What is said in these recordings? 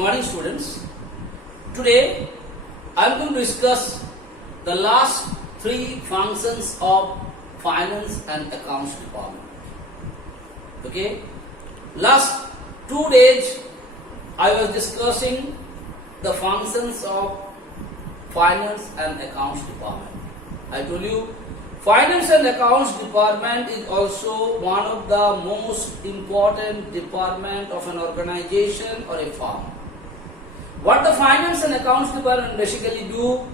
Good morning students. Today I am going to discuss the last three functions of finance and accounts department. Okay. Last 2 days I was discussing the functions of finance and accounts department. I told you finance and accounts department is also one of the most important department of an organization or a firm. What the finance and accounts department basically do?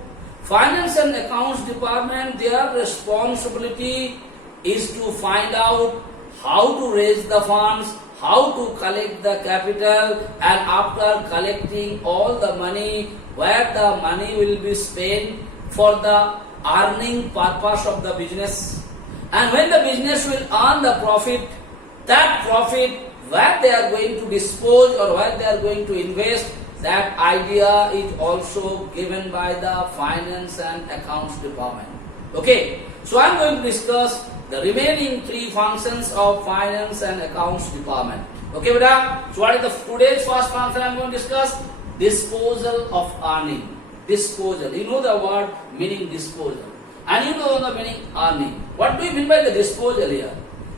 Finance and accounts department, their responsibility is to find out how to raise the funds, how to collect the capital, and after collecting all the money, where the money will be spent for the earning purpose of the business. And when the business will earn the profit, that profit where they are going to dispose or where they are going to invest, that idea is also given by the finance and accounts department. Okay, so I am going to discuss the remaining three functions of finance and accounts department. Okay, beta. So what is the today's first function I am going to discuss? Disposal of earning. Disposal. You know the word meaning disposal, and you know the meaning earning. What do you mean by the disposal here?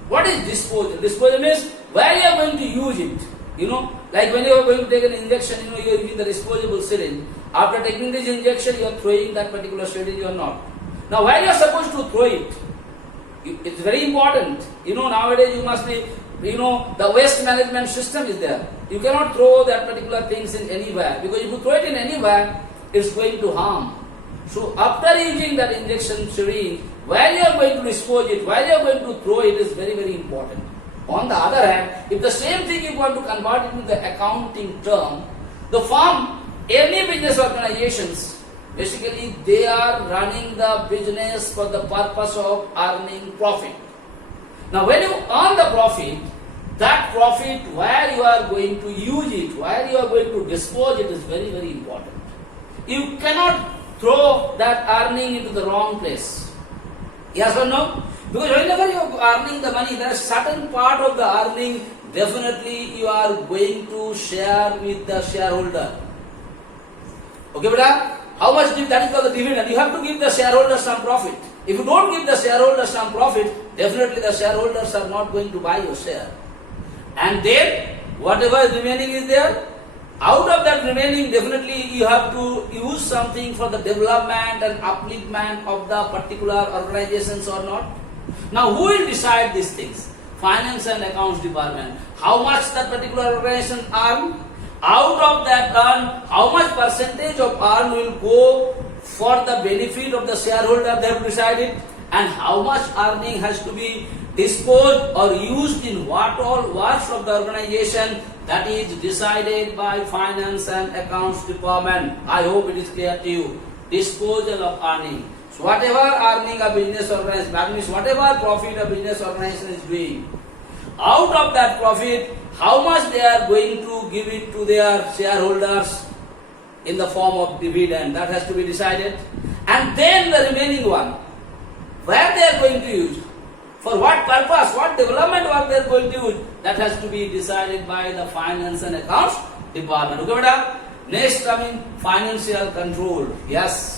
What is disposal? Disposal means where you are going to use it. You know, like when you are going to take an injection, you know, you are using the disposable syringe. After taking this injection, you are throwing that particular syringe or not. Now, where you are supposed to throw it? It's very important. You know, nowadays you must be, you know, the waste management system is there. You cannot throw that particular things in anywhere, because if you throw it in anywhere, it's going to harm. So, after using that injection syringe, where you are going to dispose it, where you are going to throw it is very, very important. On the other hand, if the same thing you want to convert it into the accounting term, the firm, any business organizations, basically they are running the business for the purpose of earning profit. Now when you earn the profit, that profit where you are going to use it, where you are going to dispose it is very, very important. You cannot throw that earning into the wrong place. Yes or no? Because whenever you are earning the money, there is certain part of the earning definitely you are going to share with the shareholder. Okay, beta? How much that is for the dividend? You have to give the shareholders some profit. If you don't give the shareholders some profit, definitely the shareholders are not going to buy your share. And then, whatever remaining is there, out of that remaining, definitely you have to use something for the development and upliftment of the particular organizations or not. Now, who will decide these things? Finance and accounts department. How much that particular organization earn? Out of that earn, how much percentage of earn will go for the benefit of the shareholder? They have decided. And how much earning has to be disposed or used in what all works of the organization, that is decided by finance and accounts department. I hope it is clear to you. Disposal of earning. So whatever earning a business organization, that means whatever profit a business organization is doing, out of that profit, how much they are going to give it to their shareholders in the form of dividend, that has to be decided. And then the remaining one, where they are going to use, for what purpose, what development work they are going to use, that has to be decided by the finance and accounts department. Okay, beta? Next coming, financial control. Yes.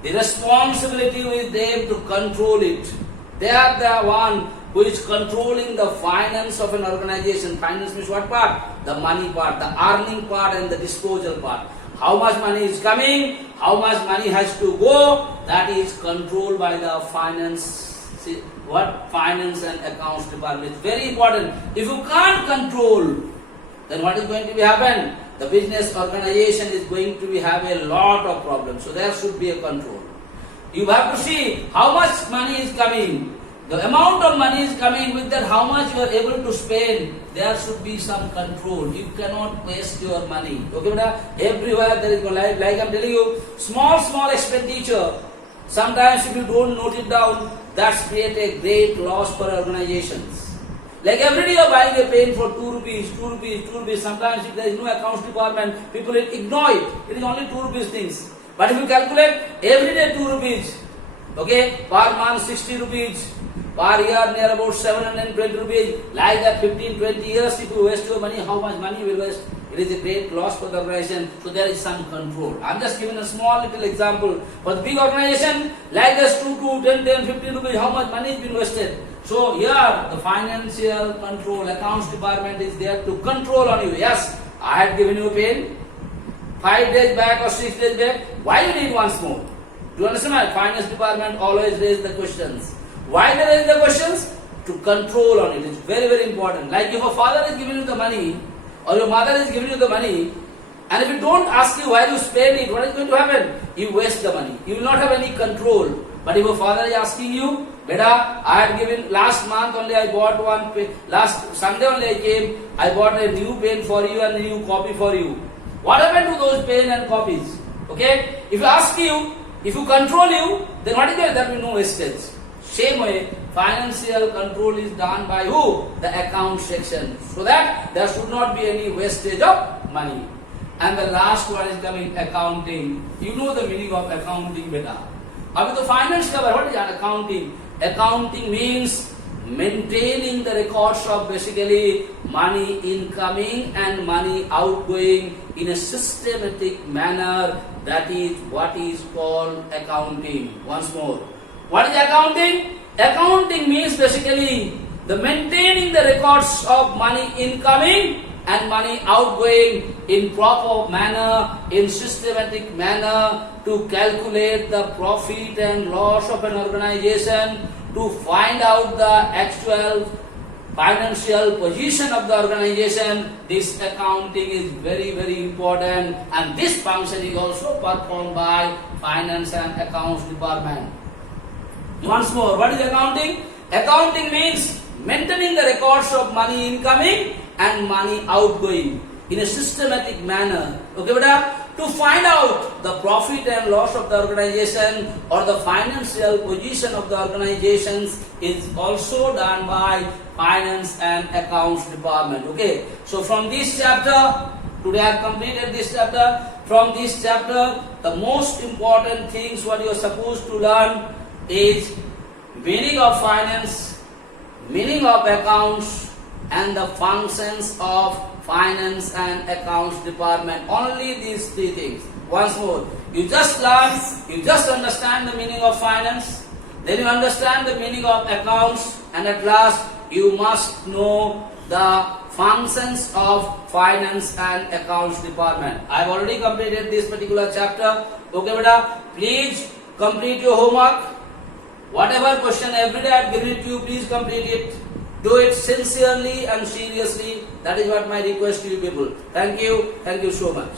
The responsibility is them to control it. They are the one who is controlling the finance of an organization. Finance means what part? The money part, the earning part and the disposal part. How much money is coming, how much money has to go, that is controlled by the finance. See, what? Finance and accounts department. It's very important. If you can't control, then what is going to be happen? The business organization is going to be have a lot of problems. So there should be a control. You have to see how much money is coming. The amount of money is coming, with that how much you are able to spend. There should be some control. You cannot waste your money. Okay, beta? Everywhere there is, like I am telling you, small expenditure. Sometimes if you don't note it down, that's create a great loss for organizations. Like every day you are buying a pen for 2 rupees, 2 rupees, 2 rupees. Sometimes if there is no accounts department, people will ignore it. It is only 2 rupees things. But if you calculate every day 2 rupees, okay, per month 60 rupees, per year near about 720 rupees. Like that 15-20 years if you waste your money, how much money you will waste? It is a great loss for the organization. So there is some control. I am just giving a small little example. For the big organization, like this 2 to 10, 15 rupees, how much money is being wasted? So here the financial control, accounts department is there to control on you. Yes, I had given you a pen 5 days back or 6 days back. Why you need once more? Do you understand? My finance department always raise the questions. Why they raise the questions? To control on it. It's very, very important. Like if a father is giving you the money or your mother is giving you the money, and if you don't ask you why you spend it, what is going to happen? You waste the money. You will not have any control. But if a father is asking you, Beta, I had given last month only I bought one pen, last Sunday only I came, I bought a new pen for you and a new copy for you. What happened to those pen and copies? Okay? If you ask you, if you control you, then what is there? There will be no wastage. Same way, financial control is done by who? The account section. So that there should not be any wastage of money. And the last one is coming accounting. You know the meaning of accounting, beta. Now with the finance cover, what is an accounting? Accounting means maintaining the records of basically money incoming and money outgoing in a systematic manner. That is what is called accounting. Once more. What is accounting? Accounting means basically the maintaining the records of money incoming and money outgoing in proper manner, in systematic manner, to calculate the profit and loss of an organization, to find out the actual financial position of the organization. This accounting is very, very important, and this function is also performed by finance and accounts department. Once more, what is accounting? Accounting means maintaining the records of money incoming and money outgoing in a systematic manner. Okay, beta? To find out the profit and loss of the organization or the financial position of the organizations is also done by finance and accounts department. Okay, so from this chapter, today I have completed this chapter. From this chapter, the most important things what you are supposed to learn is meaning of finance, meaning of accounts, and the functions of finance and accounts department. Only these three things. Once more, you just learn, you just understand the meaning of finance, then you understand the meaning of accounts, and at last you must know the functions of finance and accounts department. I have already completed this particular chapter. Okay, beta, please complete your homework. Whatever question every day I have given it to you, please complete it. Do it sincerely and seriously. That is what my request to you people. Thank you so much.